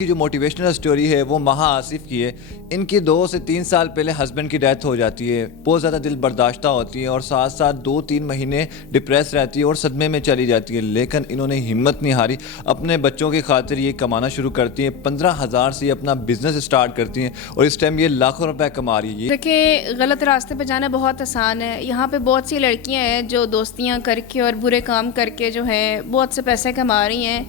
کی جو motivational story ہے وہ مہا آصف کی ہے۔ ان کی 2 سے 3 سال پہلے ہسبینڈ کی ڈیتھ ہو جاتی ہے، بہت زیادہ دل برداشتہ ہوتی ہے اور ساتھ ساتھ 2-3 مہینے ڈپریس رہتی ہے اور صدمے میں چلی جاتی ہے، لیکن انہوں نے ہمت نہیں ہاری، اپنے بچوں کی خاطر یہ کمانا شروع کرتی ہیں۔ 15,000 سے یہ اپنا بزنس سٹارٹ کرتی ہیں اور اس ٹائم یہ لاکھوں روپے کما رہی ہے۔ دیکھیں، غلط راستے پہ جانا بہت آسان ہے۔ یہاں پہ بہت سی لڑکیاں ہیں جو دوستیاں کر کے اور برے کام کر کے جو ہیں بہت سے پیسے کما رہی ہیں،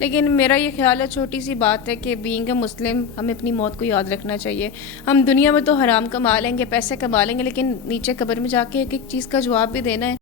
لیکن میرا یہ خیال ہے، چھوٹی سی بات ہے کہ بینگ اے مسلم ہمیں اپنی موت کو یاد رکھنا چاہیے۔ ہم دنیا میں تو حرام کما لیں گے، پیسے کما لیں گے، لیکن نیچے قبر میں جا کے ایک ایک چیز کا جواب بھی دینا ہے۔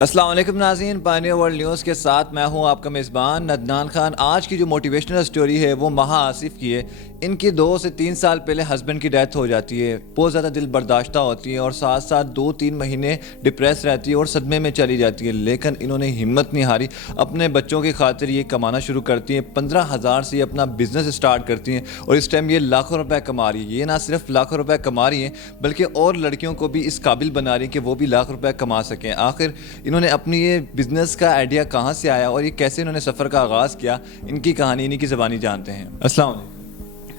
السلام علیکم ناظرین، پائنیئر ورلڈ نیوز کے ساتھ میں ہوں آپ کا میزبان عدنان خان۔ آج کی جو موٹیویشنل سٹوری ہے وہ مہا آصف کی ہے۔ ان کی 2 سے 3 سال پہلے ہسبینڈ کی ڈیتھ ہو جاتی ہے، بہت زیادہ دل برداشتہ ہوتی ہے اور ساتھ ساتھ 2-3 مہینے ڈپریس رہتی ہے اور صدمے میں چلی جاتی ہے، لیکن انہوں نے ہمت نہیں ہاری، اپنے بچوں کی خاطر یہ کمانا شروع کرتی ہیں۔ 15,000 سے یہ اپنا بزنس سٹارٹ کرتی ہیں اور اس ٹائم یہ لاکھوں روپے کما رہی ہے۔ یہ نہ صرف لاکھوں روپے کما رہی ہیں بلکہ اور لڑکیوں کو بھی اس قابل بنا رہی ہیں کہ وہ بھی لاکھ روپے کما سکیں۔ آخر انہوں نے اپنی یہ بزنس کا آئیڈیا کہاں سے آیا اور یہ کیسے انہوں نے سفر کا آغاز کیا، ان کی کہانی انہی کی زبانی جانتے ہیں۔ السلام علیکم۔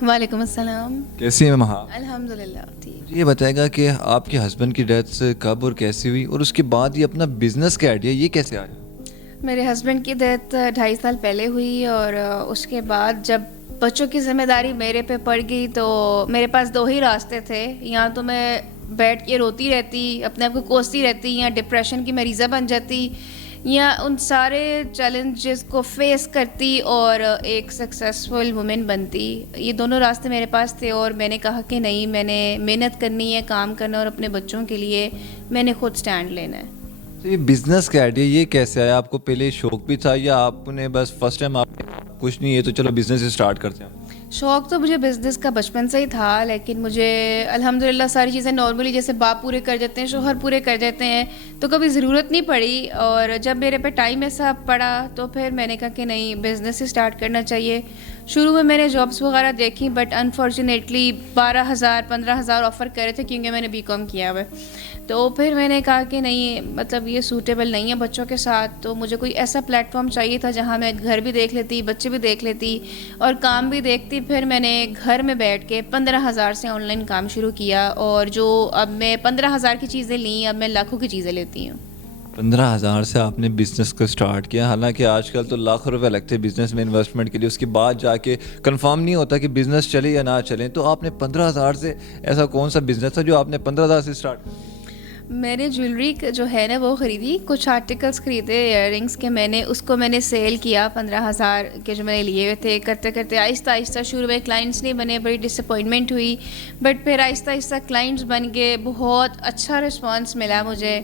وعلیکم السلام۔ کیسی ہیں مہا؟ الحمدللہ ٹھیک۔ یہ بتائے گا کہ آپ کے ہسبینڈ کی ڈیتھ کب اور کیسی ہوئی، اور اس کے بعد یہ اپنا بزنس کا آئیڈیا یہ کیسے آیا؟ میرے ہسبینڈ کی ڈیتھ 2.5 سال پہلے ہوئی، اور اس کے بعد جب بچوں کی ذمہ داری میرے پہ پڑ گئی تو میرے پاس 2 ہی راستے تھے۔ یا تو میں بیٹھ کے روتی رہتی، اپنے آپ کو کوستی رہتی، یا ڈپریشن کی مریضہ بن جاتی، یا ان سارے چیلنجز کو فیس کرتی اور ایک سکسیسفل وومن بنتی۔ یہ دونوں راستے میرے پاس تھے، اور میں نے کہا کہ نہیں، میں نے محنت کرنی ہے، کام کرنا، اور اپنے بچوں کے لیے میں نے خود سٹینڈ لینا ہے۔ تو یہ بزنس کا آئیڈیا یہ کیسے آیا؟ آپ کو پہلے شوق بھی تھا یا آپ نے بس فرسٹ ٹائم آپ کچھ نہیں ہے تو چلو بزنس اسٹارٹ کرتے ہیں؟ شوق تو مجھے بزنس کا بچپن سے ہی تھا، لیکن مجھے الحمدللہ ساری چیزیں نارملی جیسے باپ پورے کر دیتے ہیں، شوہر پورے کر دیتے ہیں، تو کبھی ضرورت نہیں پڑی۔ اور جب میرے پہ ٹائم ایسا پڑا تو پھر میں نے کہا کہ نہیں، بزنس اسٹارٹ کرنا چاہیے۔ شروع میں نے جابس وغیرہ دیکھی، بٹ انفارچونیٹلی 12,000 15,000 آفر کرے تھے، کیونکہ میں نے BCom کیا ہوا ہے۔ تو پھر میں نے کہا کہ نہیں، مطلب یہ سوٹیبل نہیں ہے بچوں کے ساتھ، تو مجھے کوئی ایسا پلیٹ فارم چاہیے تھا جہاں میں گھر بھی دیکھ لیتی، بچے بھی دیکھ لیتی اور کام بھی دیکھتی۔ پھر میں نے گھر میں بیٹھ کے 15,000 سے آن لائن کام شروع کیا، اور جو اب میں 15,000 کی چیزیں لیں، اب میں لاکھوں کی چیزیں لیتی ہوں۔ 15,000 سے آپ نے بزنس کو سٹارٹ کیا، حالانکہ آج کل تو لاکھوں روپے لگتے ہیں بزنس میں انویسٹمنٹ کے لیے، اس کے بعد جا کے کنفرم نہیں ہوتا کہ بزنس چلے یا نہ چلے۔ تو آپ نے 15,000 سے، ایسا کون سا بزنس تھا جو آپ نے 15,000 سے سٹارٹ کیا؟ میں نے جویلری جو ہے نا وہ خریدی، کچھ آرٹیکلس خریدے، ایئر رنگس کے، میں نے اس کو میں نے سیل کیا 15,000 کے جو میں نے لیے ہوئے تھے۔ کرتے کرتے آہستہ آہستہ شروع میں کلائنٹس نہیں بنے، بڑی ڈس اپوائنٹمنٹ ہوئی، بٹ پھر آہستہ آہستہ کلائنٹس بن گئے، بہت اچھا رسپانس ملا مجھے،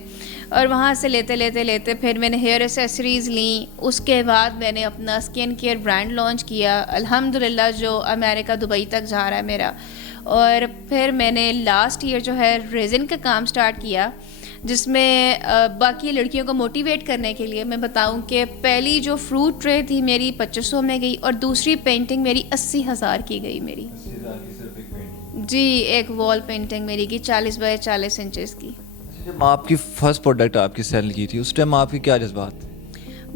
اور وہاں سے لیتے لیتے لیتے پھر میں نے ہیئر ایسیسریز لیں۔ اس کے بعد میں نے اپنا اسکن کیئر برانڈ لانچ کیا، الحمدللہ، جو امریکہ دبئی تک جا رہا ہے میرا۔ اور پھر میں نے لاسٹ ایئر جو ہے ریزن کا کام سٹارٹ کیا، جس میں باقی لڑکیوں کو موٹیویٹ کرنے کے لیے میں بتاؤں کہ پہلی جو فروٹ ٹرے تھی میری 2,500 میں گئی، اور دوسری پینٹنگ میری 80,000 کی گئی میری۔ جی، ایک وال پینٹنگ میری کی 40 بائی 40 انچز کی۔ جب آپ کی فرسٹ پروڈکٹ آپ کی سیل کی تھی، اس ٹائم آپ کی کیا جذبات تھے؟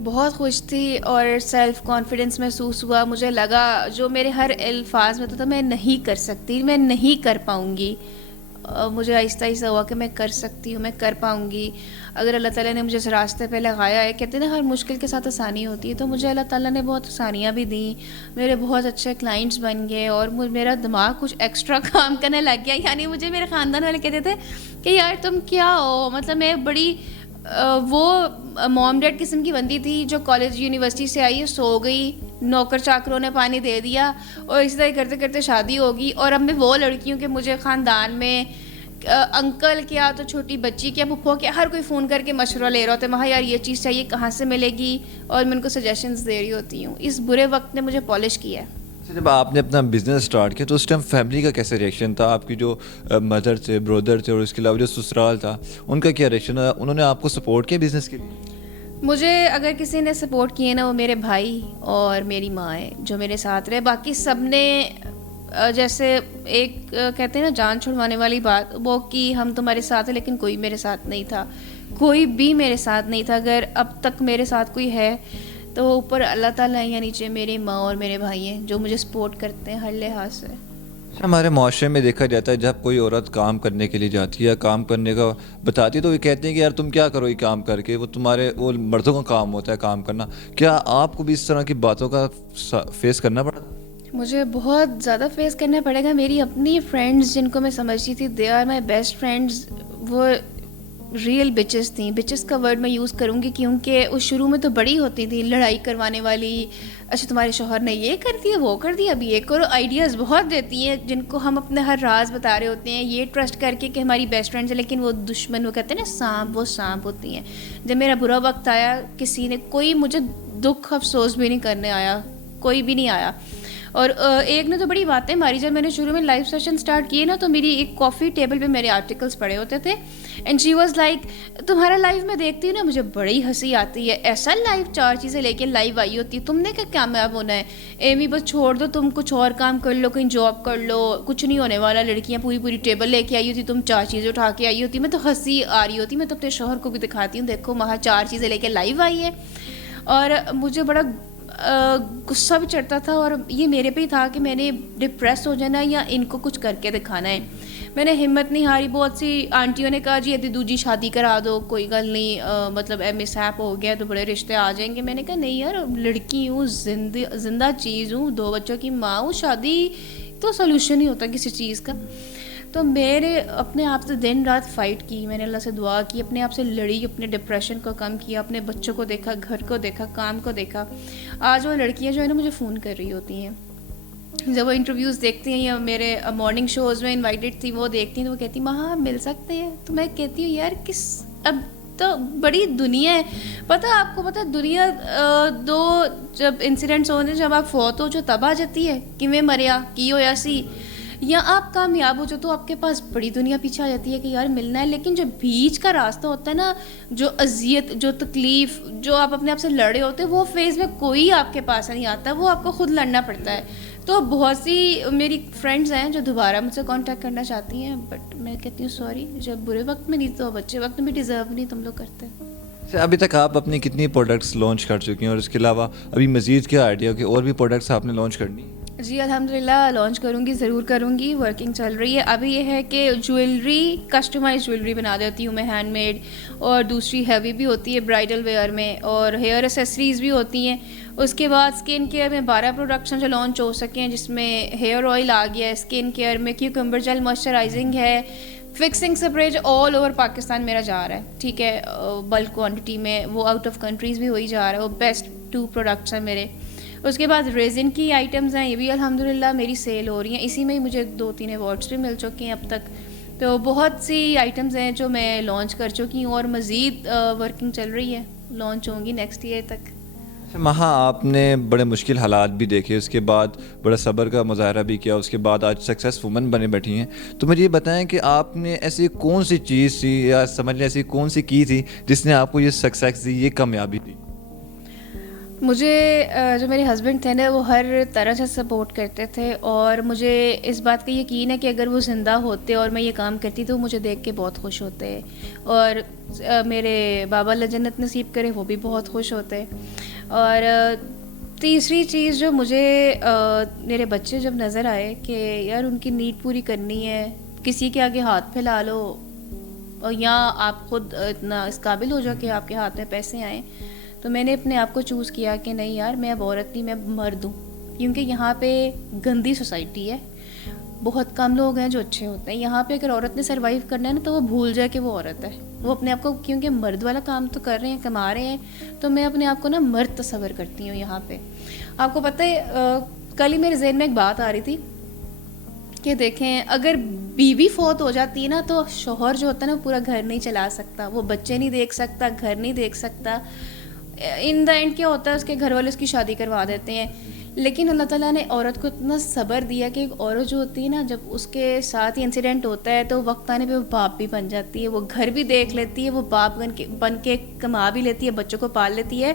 بہت خوش تھی اور سیلف کانفیڈنس محسوس ہوا۔ مجھے لگا جو میرے ہر الفاظ میں تھا میں نہیں کر سکتی، میں نہیں کر پاؤں گی، مجھے آہستہ آہستہ ہوا کہ میں کر سکتی ہوں، میں کر پاؤں گی۔ اگر اللہ تعالیٰ نے مجھے اس راستے پہ لگایا ہے، کہتے ہیں نا ہر مشکل کے ساتھ آسانی ہوتی ہے، تو مجھے اللہ تعالیٰ نے بہت آسانیاں بھی دیں، میرے بہت اچھے کلائنٹس بن گئے، اور میرا دماغ کچھ ایکسٹرا کام کرنے لگ گیا۔ یعنی مجھے میرے خاندان والے کہتے تھے کہ یار تم کیا ہو، مطلب میں بڑی وہ موم ڈیڈ قسم کی بندی تھی جو کالج یونیورسٹی سے آئی ہے، سو گئی، نوکر چاکروں نے پانی دے دیا، اور اسی طرح کرتے کرتے شادی ہوگی۔ اور اب میں وہ لڑکی ہوں کہ مجھے خاندان میں انکل کیا تو چھوٹی بچی کیا، پھپھو کیا، ہر کوئی فون کر کے مشورہ لے رہا ہوتا ہے، وہاں یار یہ چیز چاہیے، کہاں سے ملے گی، اور میں ان کو سجیشنز دے رہی ہوتی ہوں۔ اس برے وقت نے مجھے پالش کیا ہے۔ جب آپ نے اپنا بزنس سٹارٹ کیا تو اس ٹائم فیملی کا کیسے ریئیکشن تھا؟ آپ کی جو مدر تھے، برادر تھے، اور اس کے علاوہ جو سسرال تھا، ان کا کیا ریئیکشن تھا؟ انہوں نے آپ کو سپورٹ کیا بزنس کے لیے؟ مجھے اگر کسی نے سپورٹ کیے نا، وہ میرے بھائی اور میری ماں ہے جو میرے ساتھ رہے۔ باقی سب نے جیسے ایک کہتے ہیں نا جان چھڑوانے والی بات، وہ کہ ہم تمہارے ساتھ ہیں، لیکن کوئی میرے ساتھ نہیں تھا، کوئی بھی میرے ساتھ نہیں تھا۔ اگر اب تک میرے ساتھ کوئی ہے تو اوپر اللہ تعالیٰ ہیں یا نیچے میری ماں اور میرے بھائی ہیں جو مجھے سپورٹ کرتے ہیں ہر لحاظ سے. ہمارے معاشرے میں دیکھا جاتا ہے جب کوئی عورت کام کرنے کے لیے جاتی ہے یا کام کرنے کا بتاتی ہے تو وہ کہتے ہیں کہ یار تم کیا کرو یہ کام کر کے, وہ مردوں کا کام ہوتا ہے کام کرنا. کیا آپ کو بھی اس طرح کی باتوں کا فیس کرنا پڑا؟ مجھے بہت زیادہ فیس کرنا پڑے گا. میری اپنی فرینڈز جن کو میں سمجھتی تھی they are my best friends, وہ ریئل بچز تھیں. بچز کا ورڈ میں یوز کروں گی کیونکہ اس شروع میں تو بڑی ہوتی تھیں, لڑائی کروانے والی, اچھا تمہارے شوہر نے یہ کر دیا وہ کر دیا, ابھی ایک اور آئیڈیاز بہت دیتی ہیں جن کو ہم اپنے ہر راز بتا رہے ہوتے ہیں یہ ٹرسٹ کر کے کہ ہماری بیسٹ فرینڈز ہیں, لیکن وہ دشمن, وہ کہتے ہیں نا سانپ, وہ سانپ ہوتی ہیں. جب میرا برا وقت آیا کسی نے کوئی مجھے دکھ افسوس بھی نہیں کرنے آیا, کوئی بھی نہیں آیا. اور ایک نے تو بڑی باتیں ماری. جب میں نے شروع میں لائیو سیشن سٹارٹ کیے نا تو میری ایک کافی ٹیبل پہ میرے آرٹیکلس پڑے ہوتے تھے اینڈ شی واز لائک تمہارا لائیو میں دیکھتی ہوں نا مجھے بڑی ہنسی آتی ہے, ایسا لائیو 4 چیزیں لے کے لائیو آئی ہوتی ہے, تم نے کیا کامیاب ہونا ہے ایمی, بس چھوڑ دو, تم کچھ اور کام کر لو, کہیں جاب کر لو, کچھ نہیں ہونے والا. لڑکیاں پوری ٹیبل لے کے آئی ہوتی, تم 4 چیزیں اٹھا کے آئی ہوتی. میں تو ہنسی آ رہی ہوتی, میں تو اپنے شوہر کو بھی دکھاتی ہوں دیکھو وہاں 4 چیزیں لے کے لائیو آئی ہے. اور مجھے بڑا غصہ بھی چڑھتا تھا اور یہ میرے پہ ہی تھا کہ میں نے ڈپریس ہو جانا یا ان کو کچھ کر کے دکھانا ہے. میں نے ہمت نہیں ہاری. بہت سی آنٹیوں نے کہا جی ابھی دوسری شادی کرا دو, کوئی گل نہیں, مطلب مس ہیپ ہو گیا تو بڑے رشتے آ جائیں گے. میں نے کہا نہیں یار, لڑکی ہوں, زندہ چیز ہوں, 2 بچوں کی ماں ہوں, شادی تو سولوشن ہی ہوتا کسی چیز کا. تو میرے اپنے آپ سے دن رات فائٹ کی, میں نے اللہ سے دعا کی, اپنے آپ سے لڑی, اپنے ڈپریشن کو کم کیا, اپنے بچوں کو دیکھا, گھر کو دیکھا, کام کو دیکھا. آج وہ لڑکیاں جو ہے نا مجھے فون کر رہی ہوتی ہیں جب وہ انٹرویوز دیکھتی ہیں یا میرے مارننگ شوز میں انوائٹیڈ تھی وہ دیکھتی ہیں تو وہ کہتی ہیں ماں مل سکتے ہیں. تو میں کہتی ہوں یار کس, اب تو بڑی دنیا ہے, پتہ آپ کو پتہ دنیا 2 جب انسیڈنٹس ہوتے ہیں, جب آپ فوت ہو جو تب آ جاتی ہے کہ میں مریا کی ہو یا سی, یا آپ کامیاب ہو جو تو آپ کے پاس بڑی دنیا پیچھے آ جاتی ہے کہ یار ملنا ہے. لیکن جو بیچ کا راستہ ہوتا ہے نا, جو اذیت, جو تکلیف, جو آپ اپنے آپ سے لڑے ہوتے ہیں, وہ فیز میں کوئی آپ کے پاس نہیں آتا, وہ آپ کو خود لڑنا پڑتا ہے. تو بہت سی میری فرینڈز ہیں جو دوبارہ مجھ سے کانٹیکٹ کرنا چاہتی ہیں, بٹ میں کہتی ہوں سوری, جب برے وقت میں نہیں تو اچھے وقت میں ڈیزرو نہیں تم لوگ کرتے. ابھی تک آپ اپنی کتنی پروڈکٹس لانچ کر چکی ہیں اور اس کے علاوہ ابھی مزید کیا آئیڈیا کہ اور بھی پروڈکٹس آپ نے لانچ کرنی؟ جی الحمدللہ لانچ کروں گی, ضرور کروں گی, ورکنگ چل رہی ہے. ابھی یہ ہے کہ جویلری, کسٹمائز جویلری بنا دیتی ہوں میں ہینڈ میڈ, اور دوسری ہیوی بھی ہوتی ہے برائڈل ویئر میں, اور ہیئر ایسیسریز بھی ہوتی ہیں. اس کے بعد اسکن کیئر میں 12 پروڈکٹس ہیں جو لانچ ہو سکے ہیں, جس میں ہیئر آئل آ گیا ہے, اسکن کیئر میں کیوکمبر جیل موئسچرائزنگ ہے, فکسنگ اسپرے جو آل اوور پاکستان میرا جا رہا ہے, ٹھیک ہے, بلک کوانٹٹی میں, وہ آؤٹ آف کنٹریز بھی ہوئی جا رہا ہے, وہ بیسٹ 2 پروڈکٹس ہیں میرے. اس کے بعد ریزن کی آئٹمز ہیں, یہ بھی الحمدللہ میری سیل ہو رہی ہیں, اسی میں ہی مجھے 2-3 ایوارڈس بھی مل چکے ہیں اب تک. تو بہت سی آئٹمز ہیں جو میں لانچ کر چکی ہوں اور مزید ورکنگ چل رہی ہے, لانچ ہوں گی نیکسٹ ایئر تک. مہا آپ نے بڑے مشکل حالات بھی دیکھے, اس کے بعد بڑا صبر کا مظاہرہ بھی کیا, اس کے بعد آج سکسیس وومن بنے بیٹھی ہیں. تو مجھے یہ بتائیں کہ آپ نے ایسی کون سی چیز تھی یا سمجھ لیں ایسی کون سی کی تھی جس نے آپ کو یہ سکسیس دی, یہ کامیابی دی؟ مجھے جو میرے ہسبینڈ تھے نا وہ ہر طرح سے سپورٹ کرتے تھے, اور مجھے اس بات کا یقین ہے کہ اگر وہ زندہ ہوتے اور میں یہ کام کرتی تو مجھے دیکھ کے بہت خوش ہوتے, اور میرے بابا اللہ جنت نصیب کرے وہ بھی بہت خوش ہوتے. اور تیسری چیز جو مجھے میرے بچے جب نظر آئے کہ یار ان کی نیڈ پوری کرنی ہے, کسی کے آگے ہاتھ پھیلا لو, یا آپ خود اتنا اس قابل ہو جاؤ کہ آپ کے ہاتھ میں پیسے آئیں, تو میں نے اپنے آپ کو چوز کیا کہ نہیں یار میں اب عورت نہیں, میں مرد ہوں. کیونکہ یہاں پہ گندی سوسائٹی ہے, بہت کم لوگ ہیں جو اچھے ہوتے ہیں. یہاں پہ اگر عورت نے سروائیو کرنا ہے نا تو وہ بھول جائے کہ وہ عورت ہے, وہ اپنے آپ کو, کیونکہ مرد والا کام تو کر رہے ہیں, کما رہے ہیں, تو میں اپنے آپ کو نا مرد تصور کرتی ہوں یہاں پہ. آپ کو پتہ ہے کل ہی میرے ذہن میں ایک بات آ رہی تھی کہ دیکھیں اگر بیوی فوت ہو جاتی ہے نا تو شوہر جو ہوتا ہے نا پورا گھر نہیں چلا سکتا, وہ بچے نہیں دیکھ سکتا, گھر نہیں دیکھ سکتا. ان دا اینڈ کیا ہوتا ہے, اس کے گھر والے اس کی شادی کروا دیتے ہیں. لیکن اللہ تعالیٰ نے عورت کو اتنا صبر دیا کہ ایک عورت جو ہوتی ہے نا, جب اس کے ساتھ ہی انسیڈنٹ ہوتا ہے تو وقت آنے پہ وہ باپ بھی بن جاتی ہے, وہ گھر بھی دیکھ لیتی ہے, وہ باپ بن کے کما بھی لیتی ہے, بچوں کو پال لیتی ہے.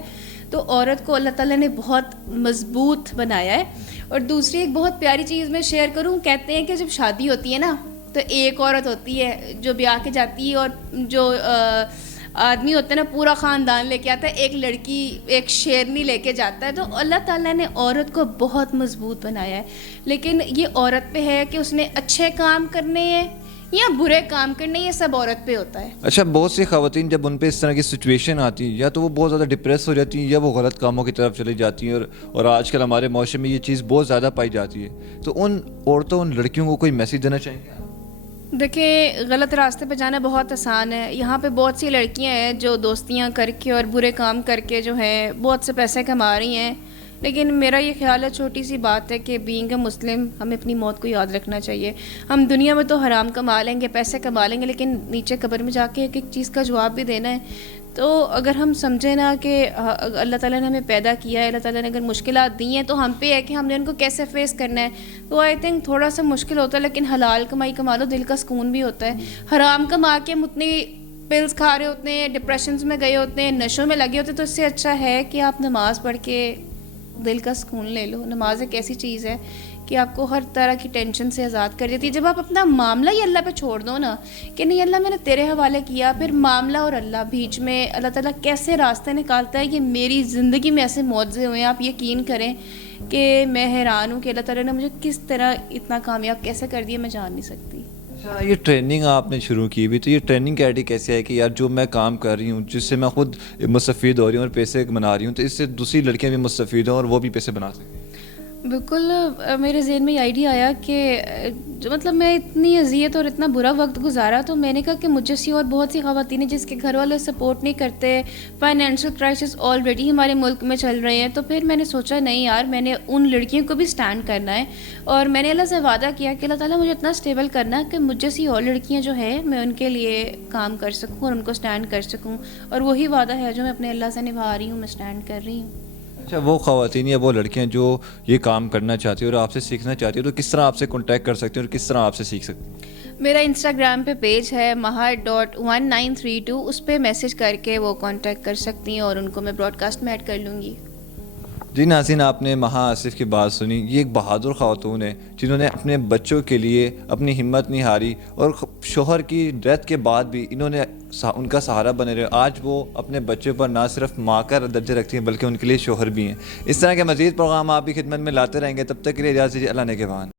تو عورت کو اللہ تعالیٰ نے بہت مضبوط بنایا ہے. اور دوسری ایک بہت پیاری چیز میں شیئر کروں, کہتے ہیں کہ جب شادی ہوتی ہے نا تو ایک عورت ہوتی ہے جو بیاہ کے جاتی ہے اور جو آدمی ہوتا ہے نا پورا خاندان لے کے آتا ہے, ایک لڑکی ایک شیرنی لے کے جاتا ہے. تو اللہ تعالیٰ نے عورت کو بہت مضبوط بنایا ہے, لیکن یہ عورت پہ ہے کہ اس نے اچھے کام کرنے ہیں یا برے کام کرنے, یہ سب عورت پہ ہوتا ہے. اچھا, بہت سی خواتین جب ان پہ اس طرح کی سچویشن آتی ہیں یا تو وہ بہت زیادہ ڈپریس ہو جاتی ہیں یا وہ غلط کاموں کی طرف چلی جاتی ہیں, اور آج کل ہمارے معاشرے میں یہ چیز بہت زیادہ پائی جاتی ہے. تو ان عورتوں, ان لڑکیوں کو کوئی میسیج دینا چاہیں گے؟ دیکھیں, غلط راستے پہ جانا بہت آسان ہے. یہاں پہ بہت سی لڑکیاں ہیں جو دوستیاں کر کے اور برے کام کر کے جو ہے بہت سے پیسے کما رہی ہیں, لیکن میرا یہ خیال ہے, چھوٹی سی بات ہے کہ بینگ اے مسلم ہمیں اپنی موت کو یاد رکھنا چاہیے. ہم دنیا میں تو حرام کما لیں گے, پیسے کما لیں گے, لیکن نیچے قبر میں جا کے ایک ایک چیز کا جواب بھی دینا ہے. تو اگر ہم سمجھیں نا کہ اللہ تعالیٰ نے ہمیں پیدا کیا ہے, اللہ تعالیٰ نے اگر مشکلات دی ہیں تو ہم پہ ہے کہ ہم نے ان کو کیسے فیس کرنا ہے. تو آئی تھنک تھوڑا سا مشکل ہوتا ہے, لیکن حلال کمائی کما لو, دل کا سکون بھی ہوتا ہے. حرام کما کے ہم اتنی پلز کھا رہے ہوتے ہیں, ڈپریشنز میں گئے ہوتے ہیں, نشوں میں لگے ہوتے ہیں, تو اس سے اچھا ہے کہ آپ نماز پڑھ کے دل کا سکون لے لو. نماز ایک ایسی چیز ہے کہ آپ کو ہر طرح کی ٹینشن سے آزاد کر دیتی ہے. جب آپ اپنا معاملہ ہی اللہ پہ چھوڑ دو نا کہ نہیں اللہ میں نے تیرے حوالے کیا, پھر معاملہ اور اللہ بیچ میں اللہ تعالیٰ کیسے راستے نکالتا ہے. کہ میری زندگی میں ایسے معجزے ہوئے ہیں, آپ یقین کریں کہ میں حیران ہوں کہ اللہ تعالیٰ نے مجھے کس طرح اتنا کامیاب کیسے کر دیا, میں جان نہیں سکتی. اچھا, یہ ٹریننگ آپ نے شروع کی ہوئی, تو یہ ٹریننگ کی آئیڈیا کیسے ہے کہ یار جو میں کام کر رہی ہوں, جس سے میں خود مستفید ہو رہی ہوں اور پیسے بنا رہی ہوں, تو اس سے دوسری لڑکیاں بھی مستفید ہوں اور وہ بھی پیسے بنا سکیں؟ بالکل, میرے ذہن میں یہ آئیڈیا آیا کہ جو مطلب میں اتنی اذیت اور اتنا برا وقت گزارا, تو میں نے کہا کہ مجھ جیسی اور بہت سی خواتین ہیں جس کے گھر والے سپورٹ نہیں کرتے, فائنینشیل کرائسس آلریڈی ہمارے ملک میں چل رہے ہیں. تو پھر میں نے سوچا نہیں یار, میں نے ان لڑکیوں کو بھی سٹینڈ کرنا ہے, اور میں نے اللہ سے وعدہ کیا کہ اللہ تعالیٰ مجھے اتنا اسٹیبل کرنا ہے کہ مجھ جیسی اور لڑکیاں جو ہے میں ان کے لیے کام کر سکوں اور ان کو سٹینڈ کر سکوں. اور وہی وعدہ ہے جو میں اپنے اللہ سے نبھا رہی ہوں, میں سٹینڈ کر رہی ہوں. اچھا, وہ خواتین یا وہ لڑکیاں جو یہ کام کرنا چاہتی ہیں اور آپ سے سیکھنا چاہتی ہیں, تو کس طرح آپ سے کانٹیکٹ کر سکتی ہیں اور کس طرح آپ سے سیکھ سکتی ہیں؟ میرا انسٹاگرام پہ پیج ہے mahar.1932, اس پہ میسج کر کے وہ کانٹیکٹ کر سکتی ہیں اور ان کو میں براڈ کاسٹ میں ایڈ کر لوں گی. جی ناظرین, آپ نے مہا آصف کی بات سنی. یہ ایک بہادر خاتون ہے جنہوں نے اپنے بچوں کے لیے اپنی ہمت نہیں ہاری, اور شوہر کی ڈیتھ کے بعد بھی انہوں نے ان کا سہارا بنے رہے. آج وہ اپنے بچوں پر نہ صرف ماں کا درجہ رکھتی ہیں بلکہ ان کے لیے شوہر بھی ہیں. اس طرح کے مزید پروگرام آپ کی خدمت میں لاتے رہیں گے. تب تک کے لیے اجازت دیجیے. اللہ نگہبان.